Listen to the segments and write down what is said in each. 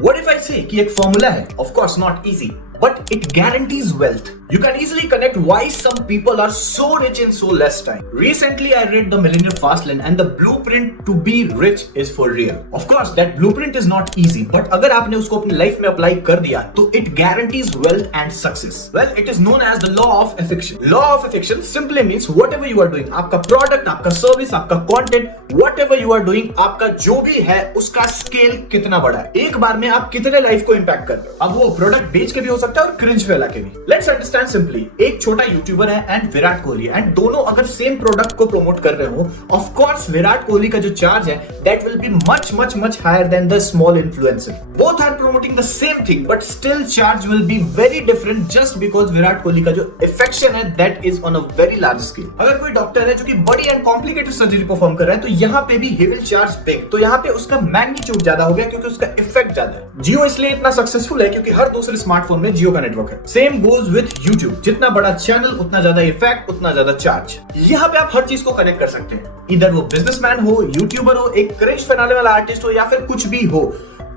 What if I say कि एक formula है, of course not easy, but it guarantees wealth. You can easily connect why some people are so rich in so less time. Recently, I read The Millionaire Fastlane and the blueprint to be rich is for real. Of course, that blueprint is not easy, but अगर आपने उसको अपनी life में apply कर दिया, तो it guarantees wealth and success. Well, it is known as the law of affection. Law of affection simply means whatever you are doing, आपका product, आपका service, आपका content, whatever you are doing, आपका जो भी है, उसका स्केल कितना बड़ा है, एक बार में आप कितने लाइफ को इम्पैक्ट कर रहे हो। अब वो प्रोडक्ट बेच के भी हो सकता है और क्रिंज फैला के भी। लेट्स अंडरस्टैंड सिंपली, एक छोटा यूट्यूबर है एंड विराट कोहली है, एंड दोनों अगर सेम प्रोडक्ट को प्रमोट कर रहे हो, ऑफ कोर्स विराट कोहली का जो चार्ज है that will be much much much higher than the small influencer. Both are promoting the same thing but still charge will be very different just because Virat Kohli का जो इफेक्शन है that is on a very large scale. अगर कोई doctor है जो कि बड़ी एंड कॉम्प्लिकेटेड सर्जरी परफॉर्म कर रहा है, तो यहाँ पे भी ही विल चार्ज बिग, तो यहाँ पे उसका मैग्नीट्यूड ज्यादा हो गया क्योंकि उसका इफेक्ट ज्यादा है। जियो इसलिए इतना सक्सेसफुल है क्योंकि हर दूसरे स्मार्टफोन में जियो का नेटवर्क है। सेम गोज विद यूट्यूब, जितना बड़ा चैनल उतना ज्यादा इफेक्ट, उतना ज्यादा चार्ज। यहाँ पे आप हर चीज को कनेक्ट कर सकते हैं, इधर वो बिजनेसमैन हो, यूट्यूबर हो, एक क्रिंज फैलाने वाला आर्टिस्ट हो या फिर कुछ भी हो,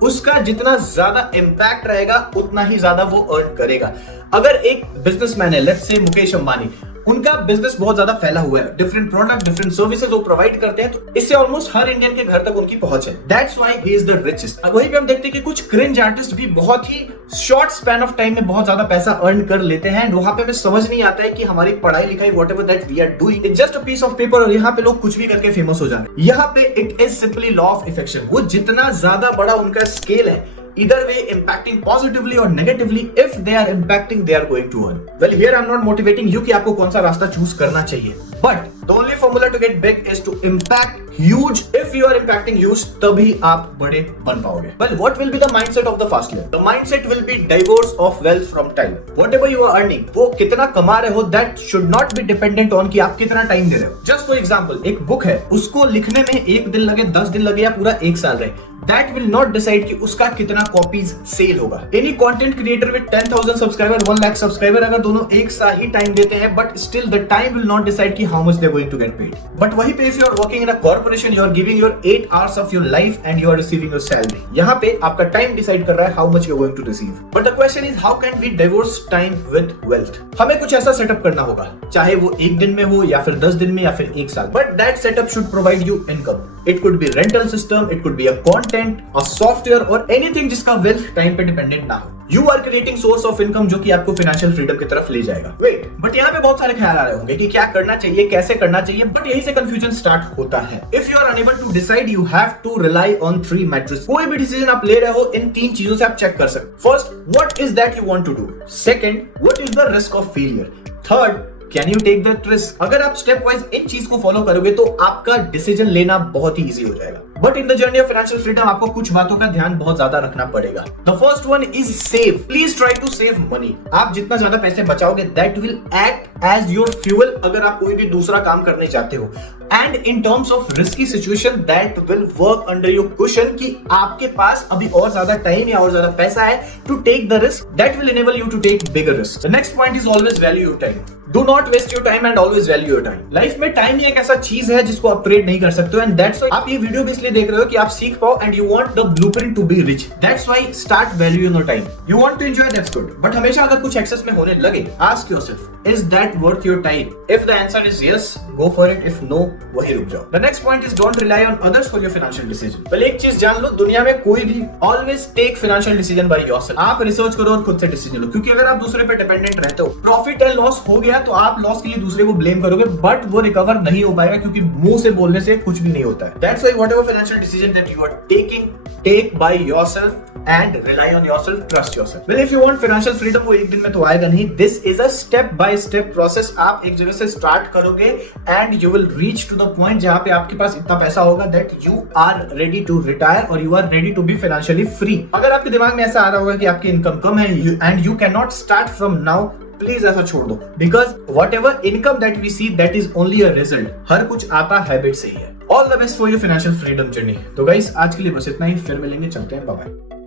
उसका जितना ज्यादा इंपैक्ट रहेगा उतना ही ज्यादा वो अर्न करेगा। अगर एक बिजनेसमैन है, लेट्स से मुकेश अंबानी, उनका बिजनेस बहुत ज्यादा फैला हुआ है, डिफरेंट प्रोडक्ट, डिफरेंट सर्विसेज वो प्रोवाइड करते हैं, तो इससे ऑलमोस्ट हर इंडियन के घर तक उनकी पहुंच है। That's why he is the richest. अब वहीं पे हम देखते हैं कि कुछ क्रिंज आर्टिस्ट भी बहुत ही शॉर्ट स्पैन ऑफ टाइम में बहुत ज्यादा पैसा अर्न कर लेते हैं, एंड वहां पे हमें समझ नहीं आता है कि हमारी पढ़ाई लिखाई whatever that we are doing is just a piece of paper, और यहाँ पे लोग कुछ भी करके फेमस हो जा रहे हैं। यहाँ पे it is simply law of affection. वो जितना ज्यादा बड़ा उनका स्केल है, either way impacting positively or negatively, if they are impacting they are going to earn. Well, here I'm not motivating you कि आपको कौन सा रास्ता चूज करना चाहिए, but the only formula to get big is to impact huge. If you are impacting huge, तभी आप बड़े बन पाओगे। Well, what will be the mindset of the fast lane? The mindset will be divorce of wealth from time. Whatever you are earning, वो कितना कमा रहे हो, that should not be dependent on कि आप कितना टाइम दे रहे हो। Just for example, एक बुक है, उसको लिखने में 1 दिन लगे, 10 दिन लगे या पूरा 1 साल रहे, that will not decide कि उसका कितना कॉपीज सेल होगा। Any content creator with 10,000 subscriber, 1 lakh subscriber, अगर दोनों एक साथ ही टाइम देते हैं, but still the time will not decide कि how much they're going to get paid. But वहीं पे if you are working in a corporation, you are giving your 8 hours of your life and you are receiving your salary. यहाँ पे आपका time decide कर रहा है how much you are going to receive. But the question is how can we divorce time with wealth? हमें कुछ ऐसा setup करना होगा, चाहे वो 1 दिन में हो या फिर 10 दिन में या फिर 1 साल, but that setup should provide you income. It could be rental system, it could be a content, a software or anything जिसका wealth time पे dependent ना हो। You are creating source of income जो कि आपको financial freedom की तरफ ले जाएगा। Wait, but यहाँ पे बहुत सारे ख्याल आ रहे होंगे कि क्या करना चाहिए, कैसे करना चाहिए, but यही से confusion start होता है। If you are unable to decide, you have to rely on 3 metrics. कोई भी decision आप ले रहे हो, इन 3 चीजों से आप चेक कर सकते। First, what is that you want to do? Second, what is the risk of failure? Third, can you take that risk? अगर आप स्टेप वाइज इन चीज को फॉलो करोगे तो आपका डिसीजन लेना बहुत ही इजी हो जाएगा। But in the journey of financial freedom आपको कुछ बातों का ध्यान बहुत ज्यादा रखना पड़ेगा। The first one is save. Please try to save money. आप जितना ज्यादा पैसे बचाओगे that will act as your fuel अगर आप कोई भी दूसरा काम करने जाते हो। And in terms of risky situation that will work under your cushion कि आपके पास अभी और ज्यादा टाइम या और ज्यादा पैसा है to take the risk that will enable you to take bigger risk. The next point is always value your time. Do not waste your time and always value your time. Life में time ही एक ऐसा चीज है जिसको आप trade नहीं कर सकते हो, एंड दैट्स व्हाई आप ये वीडियो भी इसलिए देख रहे हो कि आप सीख पाओ and you want the blueprint to be rich. That's why start valuing your time. You want to enjoy, that's good, but हमेशा अगर कुछ एक्सेस में होने लगे, ask yourself is that worth your time? If the answer is yes, go for it, if no, वहीं रुक जाओ। The next point is don't rely on others for your financial decision. पहले एक चीज जान लो, दुनिया में कोई भी always take financial decision by yourself. आप रिसर्च करो और खुद से डिसीजन लो, क्योंकि अगर आप दूसरे पे डिपेंडेंट रहते हो, प्रॉफिट एंड लॉस हो गया तो आप लॉस के लिए दूसरे को ब्लेम करोगे, बट वो रिकवर नहीं हो पाएगा क्योंकि मुंह से बोलने से कुछ भी नहीं होता है। That's why whatever financial decision that you are taking, take by yourself and rely on yourself, trust yourself. Well, if you want financial freedom, वो एक दिन में तो आएगा नहीं। This is a step by step process. आप एक जगह से start करोगे and you will reach to the point जहाँ पे आपके पास इतना पैसा होगा that you are ready to retire or you are ready to be financially free. अगर आपके दिमाग में ऐसा आ रहा होगा कि आपकी इनकम कम है and you cannot start from now, please ऐसा छोड़ दो, because whatever income that we see that is only a result. हर कुछ आता हैबिट से ही है। All the best for your financial freedom journey. तो गाइस आज के लिए बस इतना ही, फिर मिलेंगे, चलते हैं, बाय बाय।